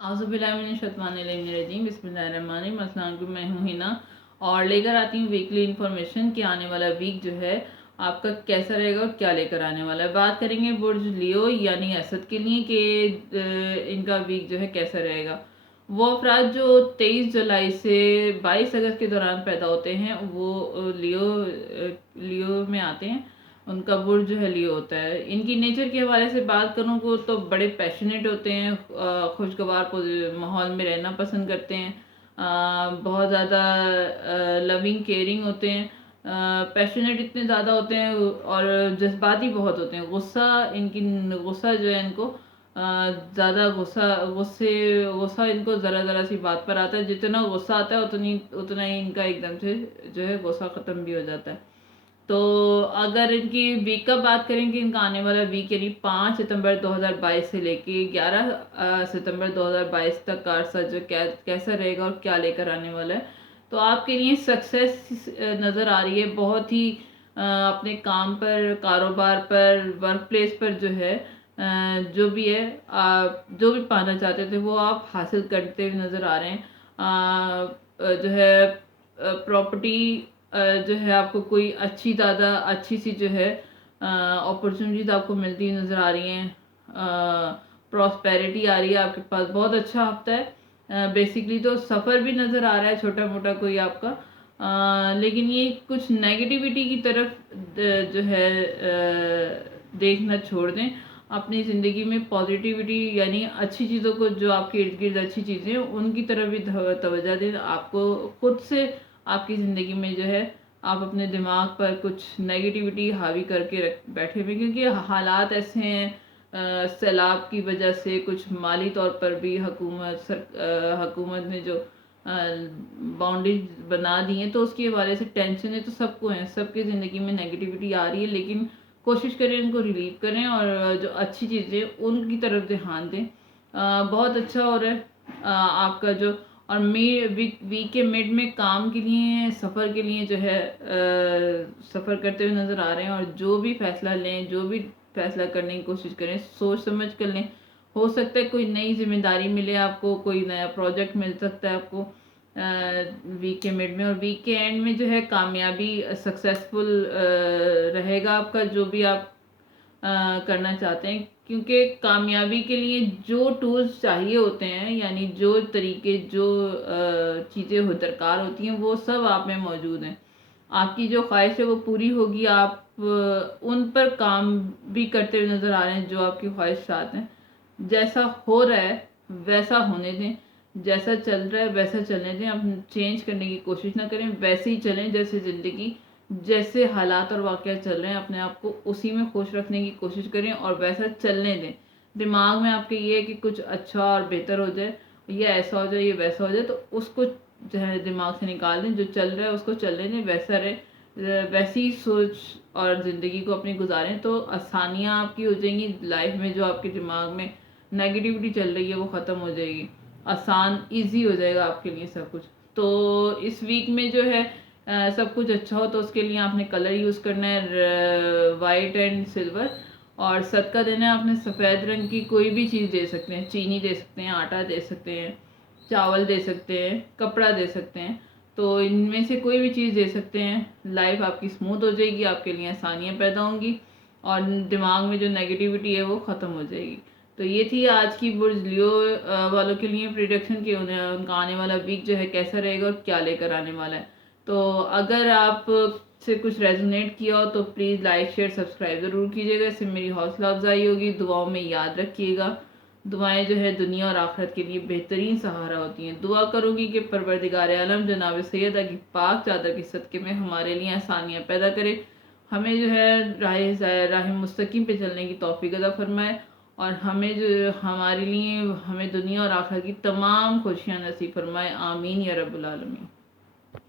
आज़ू बिल्लाहि मिनश शैतानिर रजीम बिस्मिल्लाहिर्रहमानिर्रहीम। अस्सलाम वालेकुम, मैं हूँ हिना और लेकर आती हूँ वीकली इन्फॉर्मेशन कि आने वाला वीक जो है आपका कैसा रहेगा और क्या लेकर आने वाला है। बात करेंगे बुर्ज लियो यानी असद के लिए कि इनका वीक जो है कैसा रहेगा। वो अफराद जो 23 जुलाई से 22 अगस्त के दौरान पैदा होते हैं वो लियो में आते हैं। उनका बुर्ज जो है लियो होता है। इनकी नेचर के हवाले से बात करूँ को तो बड़े पैशनेट होते हैं, खुशगवार माहौल में रहना पसंद करते हैं, बहुत ज़्यादा लविंग केयरिंग होते हैं, पैशनेट इतने ज़्यादा होते हैं और जज्बाती बहुत होते हैं। गुस्सा जो है इनको ज़्यादा गुस्सा इनको ज़रा सी बात पर आता है। जितना गुस्सा आता है उतना ही इनका एकदम से जो है गुस्सा ख़त्म भी हो जाता है। तो अगर इनकी वीक का बात करें कि इनका आने वाला वीक यानी 5 सितंबर 2022 से लेके 11 सितंबर 2022 तक का अरसा जो कैसा रहेगा और क्या लेकर आने वाला है। तो आपके लिए सक्सेस नज़र आ रही है बहुत ही, अपने काम पर, कारोबार पर, वर्क प्लेस पर जो है जो भी है आप जो भी पाना चाहते थे वो आप हासिल करते हुए नज़र आ रहे हैं। जो है प्रॉपर्टी जो है आपको कोई ज़्यादा अच्छी सी जो है अपॉर्चुनिटीज़ आपको मिलती हुई नज़र आ रही हैं। प्रॉस्पेरिटी आ रही है आपके पास, बहुत अच्छा हफ्ता है। बेसिकली तो सफ़र भी नज़र आ रहा है छोटा मोटा कोई आपका, लेकिन ये कुछ नेगेटिविटी की तरफ जो है देखना छोड़ दें। अपनी ज़िंदगी में पॉजिटिविटी यानी अच्छी चीज़ों को, जो आपके इर्द गिर्द अच्छी चीज़ें उनकी तरफ भी तवज्जो दें। आपको खुद से आपकी ज़िंदगी में जो है आप अपने दिमाग पर कुछ नेगेटिविटी हावी करके बैठे हुए, क्योंकि हालात ऐसे हैं, सैलाब की वजह से कुछ माली तौर पर भी हुकूमत ने जो बाउंड्रीज बना दी हैं तो उसके हवाले से टेंशन है तो सबको है, सबकी ज़िंदगी में नेगेटिविटी आ रही है। लेकिन कोशिश करें इनको रिलीव करें और जो अच्छी चीज़ें उनकी तरफ ध्यान दें। बहुत अच्छा हो रहा है आपका जो, और वीक के मिड में काम के लिए, सफ़र के लिए जो है सफ़र करते हुए नज़र आ रहे हैं। और जो भी फैसला लें, जो भी फैसला करने की कोशिश करें सोच समझ कर लें। हो सकता है कोई नई जिम्मेदारी मिले आपको, कोई नया प्रोजेक्ट मिल सकता है आपको वीक के मिड में, और वीक के एंड में जो है कामयाबी, सक्सेसफुल रहेगा आपका जो भी आप करना चाहते हैं। क्योंकि कामयाबी के लिए जो टूल्स चाहिए होते हैं यानी जो तरीके, जो चीज़ें हो दरकार होती हैं वो सब आप में मौजूद हैं। आपकी जो ख्वाहिश है वो पूरी होगी। आप उन पर काम भी करते हुए नज़र आ रहे हैं जो आपकी ख्वाहिशात हैं। जैसा हो रहा है वैसा होने दें, जैसा चल रहा है वैसा चलने दें। आप चेंज करने की कोशिश ना करें, वैसे ही चलें जैसे ज़िंदगी, जैसे हालात और वाक़या चल रहे हैं अपने आप को उसी में खुश रखने की कोशिश करें और वैसा चलने दें। दिमाग में आपके ये है कि कुछ अच्छा और बेहतर हो जाए, ये ऐसा हो जाए, ये वैसा हो जाए, तो उसको जो है दिमाग से निकाल दें। जो चल रहा है उसको चलने दें, वैसा रहे, वैसी सोच और ज़िंदगी को अपनी गुजारें तो आसानियाँ आपकी हो जाएंगी लाइफ में। जो आपके दिमाग में नेगेटिविटी चल रही है वो ख़त्म हो जाएगी, आसान ईजी हो जाएगा आपके लिए सब कुछ। तो इस वीक में जो है सब कुछ अच्छा हो तो उसके लिए आपने कलर यूज़ करना है वाइट एंड सिल्वर, और सदका देना है आपने सफ़ेद रंग की कोई भी चीज़ दे सकते हैं। चीनी दे सकते हैं, आटा दे सकते हैं, चावल दे सकते हैं, कपड़ा दे सकते हैं। तो इनमें से कोई भी चीज़ दे सकते हैं। लाइफ आपकी स्मूथ हो जाएगी, आपके लिए आसानियाँ पैदा होंगी और दिमाग में जो नेगेटिविटी है वो ख़त्म हो जाएगी। तो ये थी आज की बुर्ज लियो वालों के लिए प्रिडिक्शन कि उनका आने वाला वीक जो है कैसा रहेगा और क्या लेकर आने वाला है। तो अगर आप से कुछ रेजोनेट किया हो तो प्लीज़ लाइक शेयर सब्सक्राइब ज़रूर कीजिएगा, इससे मेरी हौसला अफजाई होगी। दुआओं में याद रखिएगा, दुआएं जो है दुनिया और आखिरत के लिए बेहतरीन सहारा होती हैं। दुआ करूँगी कि परवरदिगार आलम जनाब सैयदा की पाक चादर के सदक़े में हमारे लिए आसानियाँ पैदा करे, हमें जो है राह मुस्तकीम पे चलने की तौफीक अता फरमाए, और हमें जो हमारे लिए हमें दुनिया और आखिरत की तमाम खुशियाँ नसीब फरमाए। आमीन या रब्बुल आलमीन।